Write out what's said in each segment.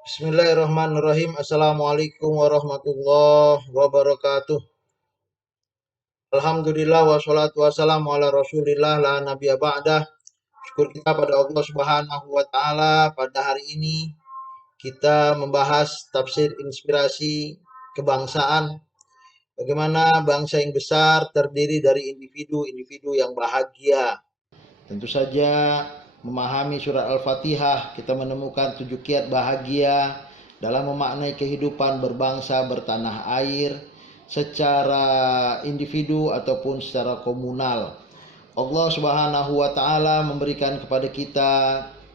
Bismillahirrahmanirrahim. Assalamualaikum warahmatullahi wabarakatuh. Alhamdulillah wassalatu wassalamu ala Rasulillah la nabiyya ba'dah. Syukur kita pada Allah Subhanahu wa taala. Pada hari ini kita membahas tafsir inspirasi kebangsaan. Bagaimana bangsa yang besar terdiri dari individu-individu yang bahagia. Tentu saja memahami surat Al-Fatihah kita menemukan 7 kiat bahagia dalam memaknai kehidupan berbangsa bertanah air secara individu ataupun secara komunal. Allah Subhanahu wa taala memberikan kepada kita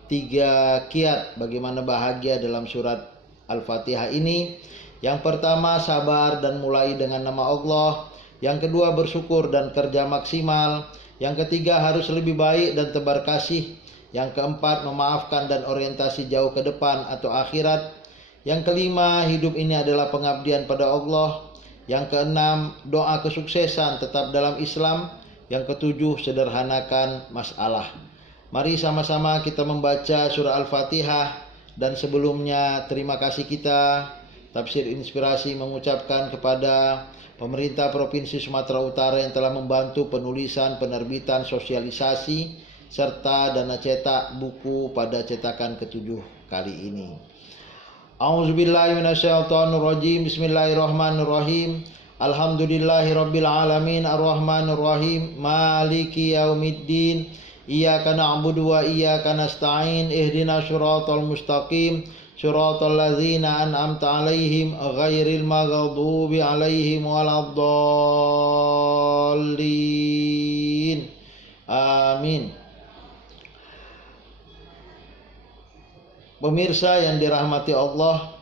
3 kiat bagaimana bahagia dalam surat Al-Fatihah ini. Yang pertama, sabar dan mulai dengan nama Allah. Yang kedua, bersyukur dan kerja maksimal. Yang ketiga, harus lebih baik dan tebar kasih. Yang keempat, memaafkan dan orientasi jauh ke depan atau akhirat. Yang kelima, hidup ini adalah pengabdian pada Allah. Yang keenam, doa kesuksesan tetap dalam Islam. Yang ketujuh, sederhanakan masalah. Mari sama-sama kita membaca surah Al-Fatihah. Dan sebelumnya, terima kasih kita Tafsir Inspirasi mengucapkan kepada pemerintah Provinsi Sumatera Utara yang telah membantu penulisan, penerbitan, sosialisasi, serta dana cetak buku pada cetakan ke-7 kali ini. A'udzubillahi minasyaitonirrajim. Bismillahirrahmanirrahim. Alhamdulillahirabbil alamin arrahmanirrahim maliki yaumiddin. Iyyaka na'budu wa iyyaka nasta'in. Ihdinas shiratal mustaqim. Shiratal ladzina an'amta 'alaihim ghairil maghdubi 'alaihim waladdallin. Amin. Pemirsa yang dirahmati Allah,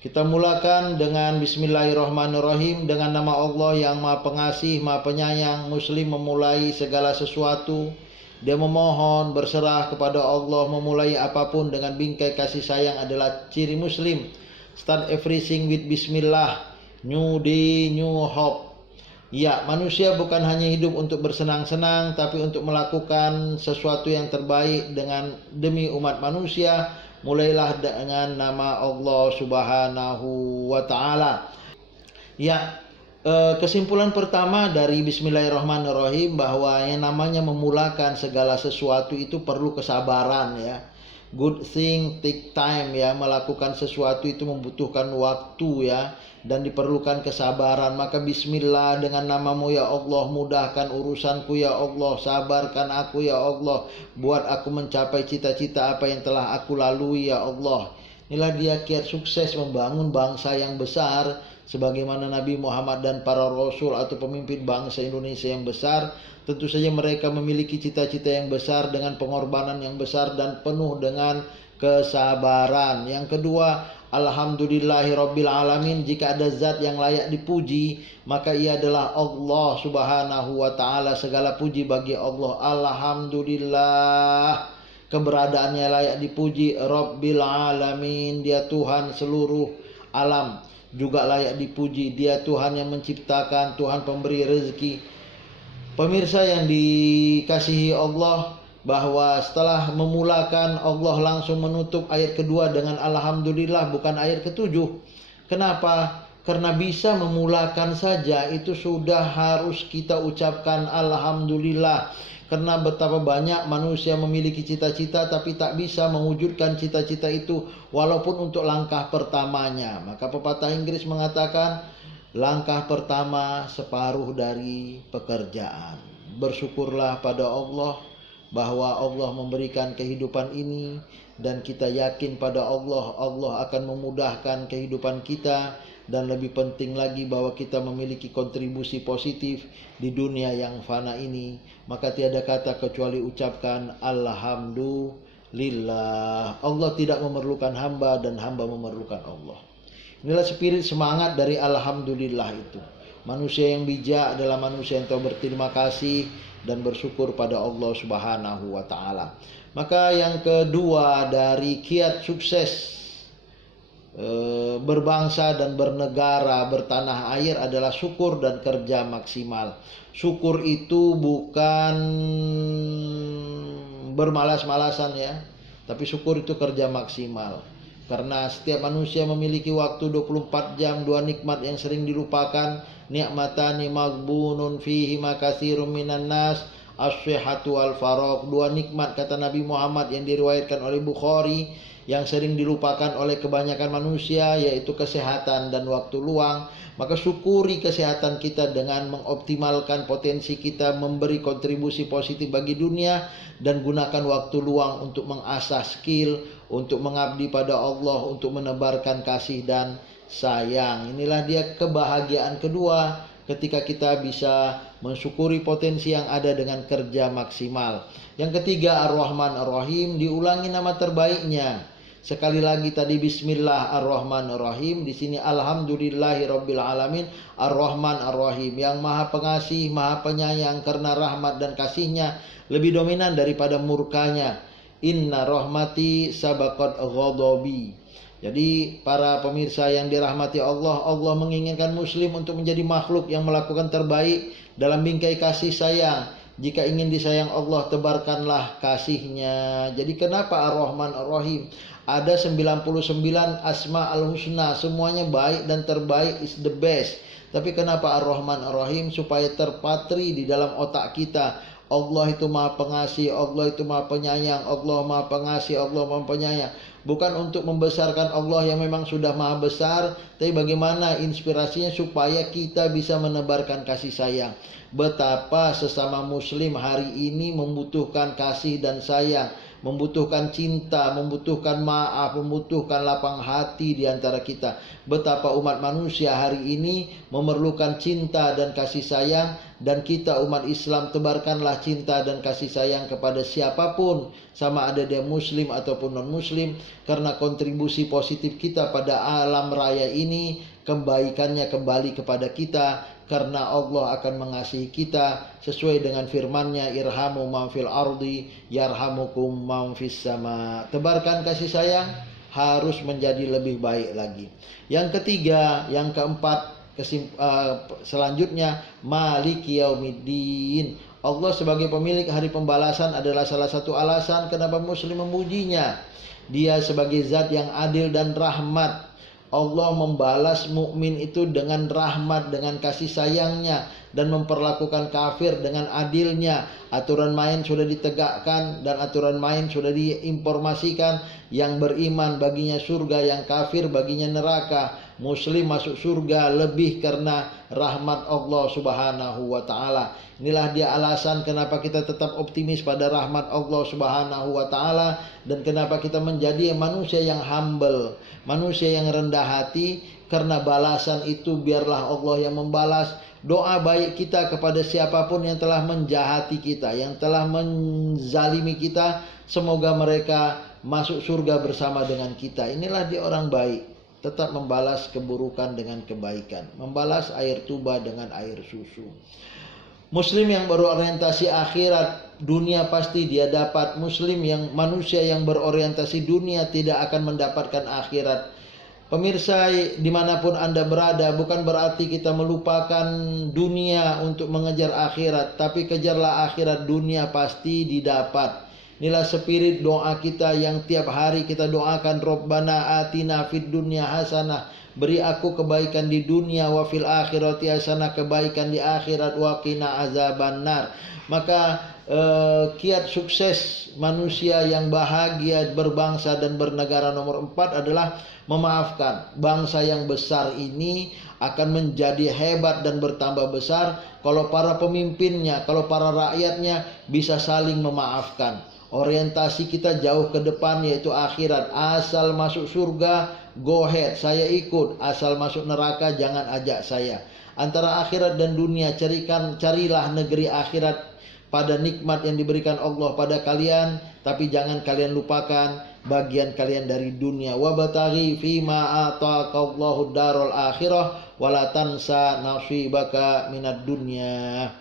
kita mulakan dengan Bismillahirrahmanirrahim, dengan nama Allah yang Maha Pengasih, Maha Penyayang. Muslim memulai segala sesuatu, dia memohon, berserah kepada Allah, memulai apapun dengan bingkai kasih sayang adalah ciri Muslim. Start everything with Bismillah. New day, new hope. Ya, manusia bukan hanya hidup untuk bersenang-senang, tapi untuk melakukan sesuatu yang terbaik demi umat manusia. Mulailah dengan nama Allah Subhanahu wa taala. Ya, kesimpulan pertama dari Bismillahirrahmanirrahim bahwa yang namanya memulakan segala sesuatu itu perlu kesabaran ya. Good thing take time ya, melakukan sesuatu itu membutuhkan waktu ya, dan diperlukan kesabaran. Maka bismillah, dengan namamu ya Allah, mudahkan urusanku ya Allah, sabarkan aku ya Allah, buat aku mencapai cita-cita apa yang telah aku lalui ya Allah. Inilah dia kiat sukses membangun bangsa yang besar, sebagaimana Nabi Muhammad dan para rasul atau pemimpin bangsa Indonesia yang besar. Tentu saja mereka memiliki cita-cita yang besar dengan pengorbanan yang besar dan penuh dengan kesabaran. Yang kedua, alhamdulillahirabbil alamin. Jika ada zat yang layak dipuji, maka ia adalah Allah Subhanahu wa taala. Segala puji bagi Allah. Alhamdulillah, keberadaannya layak dipuji. Rabbil alamin, dia Tuhan seluruh alam, juga layak dipuji. Dia Tuhan yang menciptakan, Tuhan pemberi rezeki. Pemirsa yang dikasihi Allah, bahwa setelah memulakan, Allah langsung menutup ayat kedua dengan alhamdulillah, bukan ayat ke-7. Kenapa? Karena bisa memulakan saja itu sudah harus kita ucapkan alhamdulillah. Karena betapa banyak manusia memiliki cita-cita tapi tak bisa mewujudkan cita-cita itu walaupun untuk langkah pertamanya. Maka pepatah Inggris mengatakan, langkah pertama separuh dari pekerjaan. Bersyukurlah pada Allah bahwa Allah memberikan kehidupan ini, dan kita yakin pada Allah, Allah akan memudahkan kehidupan kita. Dan lebih penting lagi bahwa kita memiliki kontribusi positif di dunia yang fana ini. Maka tiada kata kecuali ucapkan alhamdulillah. Allah tidak memerlukan hamba dan hamba memerlukan Allah. Inilah spirit semangat dari alhamdulillah itu. Manusia yang bijak adalah manusia yang tahu berterima kasih dan bersyukur pada Allah Subhanahu wa taala. Maka yang kedua dari kiat sukses berbangsa dan bernegara, bertanah air adalah syukur dan kerja maksimal. Syukur itu bukan bermalas-malasan ya, tapi syukur itu kerja maksimal. Karena setiap manusia memiliki waktu 24 jam, dua nikmat yang sering dilupakan, nikmatani maghbunun fihi makatsirun minan nas, as-sihhatu wal faragh. Dua nikmat kata Nabi Muhammad yang diriwayatkan oleh Bukhari yang sering dilupakan oleh kebanyakan manusia, yaitu kesehatan dan waktu luang. Maka syukuri kesehatan kita dengan mengoptimalkan potensi kita, memberi kontribusi positif bagi dunia, dan gunakan waktu luang untuk mengasah skill, untuk mengabdi pada Allah, untuk menebarkan kasih dan sayang. Inilah dia kebahagiaan kedua, ketika kita bisa mensyukuri potensi yang ada dengan kerja maksimal. Yang ketiga, Ar-Rahman Ar-Rahim, diulangi nama terbaiknya. Sekali lagi tadi Bismillah Ar-Rahman Ar-Rahim, di sini Alhamdulillahirabbil alamin Ar-Rahman Ar-Rahim, yang Maha Pengasih, Maha Penyayang, karena rahmat dan kasihnya lebih dominan daripada murkanya. Inna rahmati sabaqat ghadabi. Jadi para pemirsa yang dirahmati Allah, Allah menginginkan muslim untuk menjadi makhluk yang melakukan terbaik dalam bingkai kasih sayang. Jika ingin disayang Allah, tebarkanlah kasihnya. Jadi kenapa Ar-Rahman Ar-Rahim? Ada 99 asma al-husna, semuanya baik dan terbaik, is the best. Tapi kenapa Ar-Rahman Ar-Rahim? Supaya terpatri di dalam otak kita. Allah itu Maha Pengasih, Allah itu Maha Penyayang, Allah Maha Pengasih, Allah Maha Penyayang. Bukan untuk membesarkan Allah yang memang sudah Maha Besar, tapi bagaimana inspirasinya supaya kita bisa menebarkan kasih sayang. Betapa sesama muslim hari ini membutuhkan kasih dan sayang, membutuhkan cinta, membutuhkan maaf, membutuhkan lapang hati di antara kita. Betapa umat manusia hari ini memerlukan cinta dan kasih sayang, dan kita umat Islam tebarkanlah cinta dan kasih sayang kepada siapapun, sama ada dia muslim ataupun non muslim, karena kontribusi positif kita pada alam raya ini, kebaikannya kembali kepada kita, karena Allah akan mengasihi kita sesuai dengan firman-Nya, irhamu man fil ardi yarhamukum man fis sama. Tebarkan kasih sayang harus menjadi lebih baik lagi. Yang ketiga, yang keempat, selanjutnya Maliki Yaumiddin. Allah sebagai pemilik hari pembalasan adalah salah satu alasan kenapa muslim memujinya. Dia sebagai zat yang adil dan rahmat. Allah membalas mukmin itu dengan rahmat, dengan kasih sayangnya, dan memperlakukan kafir dengan adilnya. Aturan main sudah ditegakkan dan aturan main sudah diinformasikan. Yang beriman baginya surga, yang kafir baginya neraka. Muslim masuk surga lebih karena rahmat Allah Subhanahu wa ta'ala. Inilah dia alasan kenapa kita tetap optimis pada rahmat Allah Subhanahu wa ta'ala, dan kenapa kita menjadi manusia yang humble, manusia yang rendah hati, karena balasan itu biarlah Allah yang membalas. Doa baik kita kepada siapapun yang telah menjahati kita, yang telah menzalimi kita, semoga mereka masuk surga bersama dengan kita. Inilah dia orang baik. Tetap membalas keburukan dengan kebaikan, membalas air tuba dengan air susu. Muslim yang berorientasi akhirat, dunia pasti dia dapat. Muslim yang manusia yang berorientasi dunia tidak akan mendapatkan akhirat. Pemirsa dimanapun Anda berada, bukan berarti kita melupakan dunia untuk mengejar akhirat, tapi kejarlah akhirat, dunia pasti didapat. Inilah spirit doa kita yang tiap hari kita doakan, Rabbana atina fid dunya hasanah, beri aku kebaikan di dunia, wa fil akhirati hasanah, kebaikan di akhirat, wa qina azabannar. Maka kiat sukses manusia yang bahagia berbangsa dan bernegara nomor 4 adalah memaafkan. Bangsa yang besar ini akan menjadi hebat dan bertambah besar kalau para pemimpinnya, kalau para rakyatnya bisa saling memaafkan. Orientasi kita jauh ke depan, yaitu akhirat. Asal masuk surga, go ahead, saya ikut. Asal masuk neraka, jangan ajak saya. Antara akhirat dan dunia, carilah negeri akhirat pada nikmat yang diberikan Allah pada kalian, tapi jangan kalian lupakan bagian kalian dari dunia. Wabataghi fima ataqallahu darul akhirah wala tansa nasibaka minad dunya.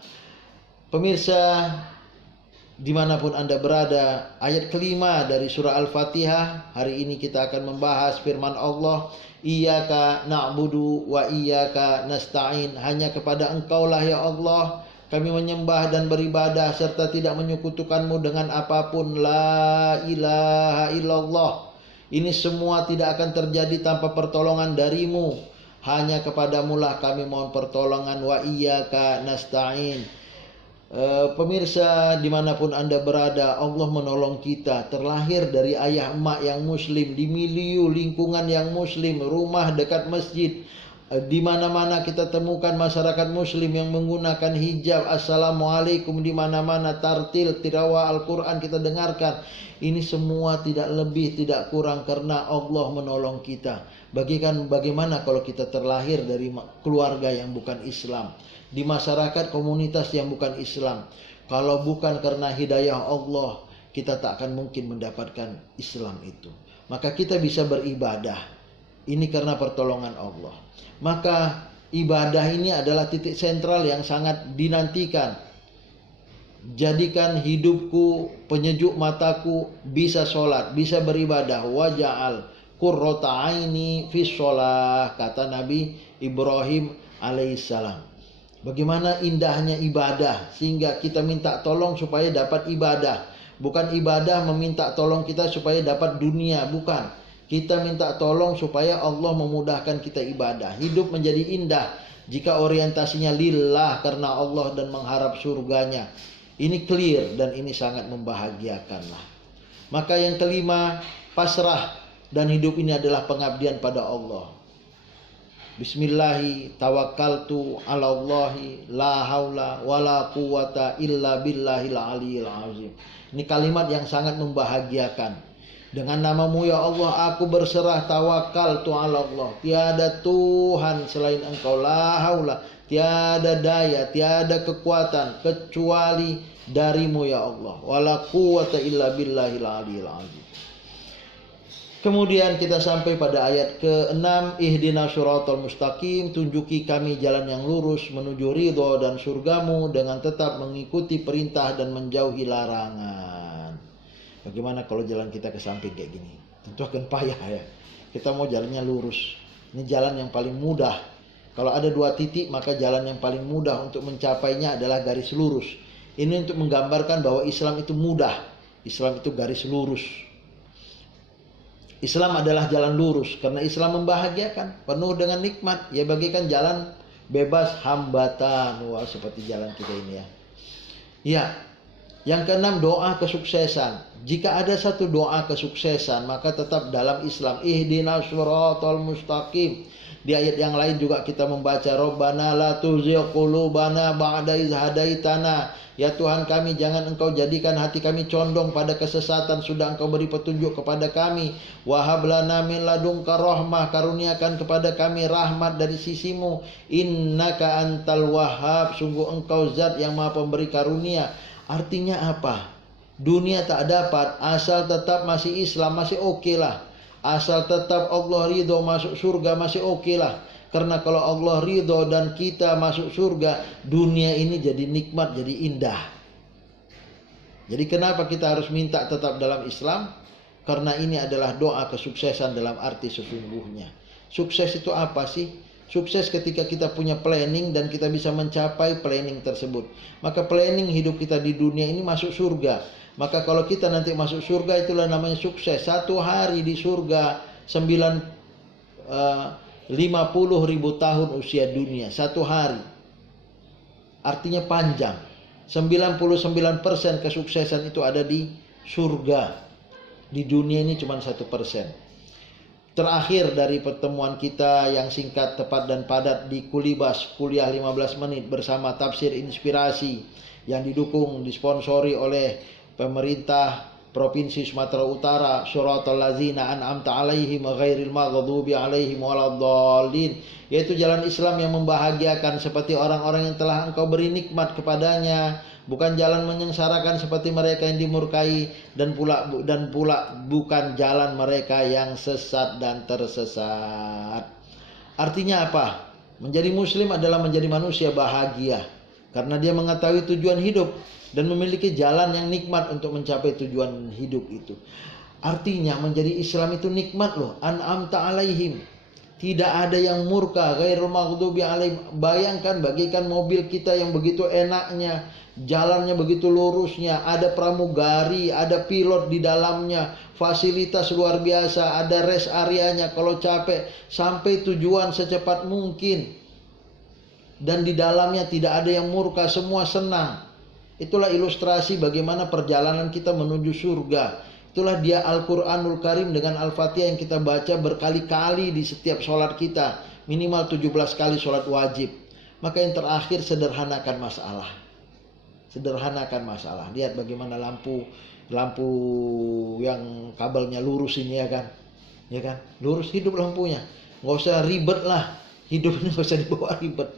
Pemirsa dimanapun Anda berada, ayat kelima dari surah Al-Fatihah. Hari ini kita akan membahas firman Allah, Iyyaka na'budu wa iyyaka nasta'in. Hanya kepada Engkaulah ya Allah kami menyembah dan beribadah, serta tidak menyekutukanmu dengan apapun. La ilaha illallah. Ini semua tidak akan terjadi tanpa pertolongan darimu. Hanya kepadamulah kami mohon pertolongan. Wa iyyaka nasta'in. Pemirsa dimanapun Anda berada, Allah menolong kita. Terlahir dari ayah emak yang muslim, di milieu lingkungan yang muslim, rumah dekat masjid. Di mana-mana kita temukan masyarakat muslim yang menggunakan hijab. Assalamualaikum di mana-mana, tartil tilawah Al-Quran kita dengarkan. Ini semua tidak lebih tidak kurang karena Allah menolong kita. Bagaimana kalau kita terlahir dari keluarga yang bukan Islam, di masyarakat komunitas yang bukan Islam? Kalau bukan karena hidayah Allah, kita tak akan mungkin mendapatkan Islam itu. Maka kita bisa beribadah. Ini karena pertolongan Allah. Maka ibadah ini adalah titik sentral yang sangat dinantikan. Jadikan hidupku, penyejuk mataku, bisa sholat, bisa beribadah. Waja'al qurrata aini fis sholah, kata Nabi Ibrahim alaihissalam. Bagaimana indahnya ibadah, sehingga kita minta tolong supaya dapat ibadah. Bukan ibadah meminta tolong kita supaya dapat dunia, bukan. Kita minta tolong supaya Allah memudahkan kita ibadah. Hidup menjadi indah jika orientasinya lillah, karena Allah dan mengharap surganya. Ini clear dan ini sangat membahagiakanlah. Maka yang kelima, pasrah, dan hidup ini adalah pengabdian pada Allah. Bismillahi tawakkaltu ala Allahi la haula wala quwata illa billahil aliyil azim. Ini kalimat yang sangat membahagiakan. Dengan namamu ya Allah aku berserah, tawakkaltu ala Allah. Tiada Tuhan selain Engkau, la haula, tiada daya, tiada kekuatan kecuali darimu ya Allah. Wala quwata illa billahil aliyil azim. Kemudian kita sampai pada ayat ke-6, ihdinas siratal mustaqim, tunjuki kami jalan yang lurus menuju ridho dan surgamu dengan tetap mengikuti perintah dan menjauhi larangan. Bagaimana kalau jalan kita ke samping kayak gini? Tentu akan payah ya. Kita mau jalannya lurus. Ini jalan yang paling mudah. Kalau ada dua titik, maka jalan yang paling mudah untuk mencapainya adalah garis lurus. Ini untuk menggambarkan bahwa Islam itu mudah. Islam itu garis lurus. Islam adalah jalan lurus karena Islam membahagiakan, penuh dengan nikmat. Ya bagikan jalan bebas hambatan. Wah, seperti jalan kita ini ya. Ya. Yang keenam, doa kesuksesan. Jika ada satu doa kesuksesan, maka tetap dalam Islam. Ihdinas siratal mustaqim. Di ayat yang lain juga kita membaca, Rabbana la tuzigh qulubana ba'da idh hadaitana. Ya Tuhan kami, jangan Engkau jadikan hati kami condong pada kesesatan, sudah Engkau beri petunjuk kepada kami. Wahab lana min ladunka rahmah, karuniakan kepada kami rahmat dari sisimu. Innaka antal wahhab, sungguh Engkau zat yang maha pemberi karunia. Artinya apa? Dunia tak dapat, asal tetap masih Islam, masih oke lah. Asal tetap Allah ridho masuk surga, masih oke lah. Karena kalau Allah ridho dan kita masuk surga, dunia ini jadi nikmat, jadi indah. Jadi kenapa kita harus minta tetap dalam Islam? Karena ini adalah doa kesuksesan dalam arti sesungguhnya. Sukses itu apa sih? Sukses ketika kita punya planning dan kita bisa mencapai planning tersebut. Maka planning hidup kita di dunia ini masuk surga. Maka kalau kita nanti masuk surga, itulah namanya sukses. Satu hari di surga 50.000 tahun usia dunia. Satu hari. Artinya panjang. 99% kesuksesan itu ada di surga. Di dunia ini cuma 1%. Terakhir dari pertemuan kita yang singkat, tepat dan padat di Kulibas, kuliah 15 menit bersama tafsir inspirasi yang didukung, disponsori oleh pemerintah Provinsi Sumatera Utara, Suratul Lazina An'amta Alaihim Ghairil Maghdubi Alaihim Waladdallin, yaitu jalan Islam yang membahagiakan seperti orang-orang yang telah Engkau beri nikmat kepadanya, bukan jalan menyengsarakan seperti mereka yang dimurkai, dan pula bukan jalan mereka yang sesat dan tersesat. Artinya apa? Menjadi muslim adalah menjadi manusia bahagia karena dia mengetahui tujuan hidup dan memiliki jalan yang nikmat untuk mencapai tujuan hidup itu. Artinya menjadi Islam itu nikmat loh. An'amta alaihim. Tidak ada yang murka, ghairul maghdubi alaihim. Bayangkan, bagikan mobil kita yang begitu enaknya, jalannya begitu lurusnya, ada pramugari, ada pilot di dalamnya, fasilitas luar biasa, ada rest areanya kalau capek, sampai tujuan secepat mungkin. Dan di dalamnya tidak ada yang murka, semua senang. Itulah ilustrasi bagaimana perjalanan kita menuju surga. Itulah dia Al-Quranul Karim dengan Al-Fatihah yang kita baca berkali-kali di setiap sholat kita. Minimal 17 kali sholat wajib. Maka yang terakhir, sederhanakan masalah. Sederhanakan masalah. Lihat bagaimana lampu yang kabelnya lurus ini, ya kan? Ya kan? Lurus, hidup lampunya. Nggak usah ribet lah. Hidup ini nggak usah dibawa ribet.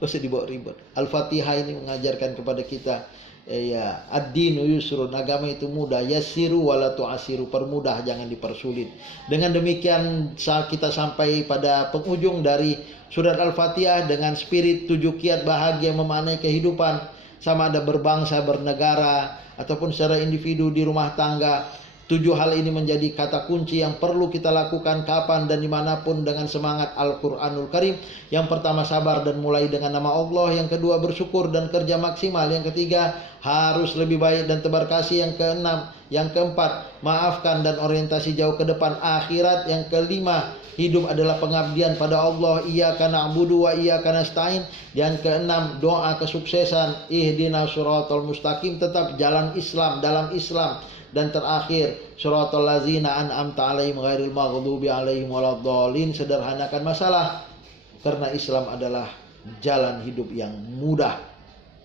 Nggak usah dibawa ribet. Al-Fatihah ini mengajarkan kepada kita, ya, ad-dinu yusrun, agama itu mudah, yassiru wala tu'asiru, permudah jangan dipersulit. Dengan demikian kita sampai pada penghujung dari surat Al-Fatihah dengan spirit 7 kiat bahagia memaknai kehidupan, sama ada berbangsa, bernegara, ataupun secara individu di rumah tangga. 7 hal ini menjadi kata kunci yang perlu kita lakukan kapan dan dimanapun dengan semangat Al-Quranul Karim. Yang pertama, sabar dan mulai dengan nama Allah. Yang kedua, bersyukur dan kerja maksimal. Yang ketiga, harus lebih baik dan tebar kasih. Yang keenam, yang keempat, maafkan dan orientasi jauh ke depan akhirat. Yang kelima, hidup adalah pengabdian pada Allah. Iyyaka na'budu wa iyyaka nasta'in. Yang keenam, doa kesuksesan. Ihdinas siratal mustaqim, tetap jalan Islam, dalam Islam. Dan terakhir, siratal ladzina an'amta 'alaihim ghairil maghdubi 'alaihim waladdallin. Sederhanakan masalah, karena Islam adalah jalan hidup yang mudah.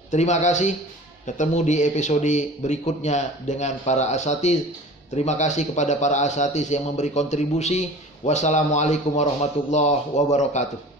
Terima kasih. Ketemu di episode berikutnya dengan para asatiz. Terima kasih kepada para asatiz yang memberi kontribusi. Wassalamualaikum warahmatullahi wabarakatuh.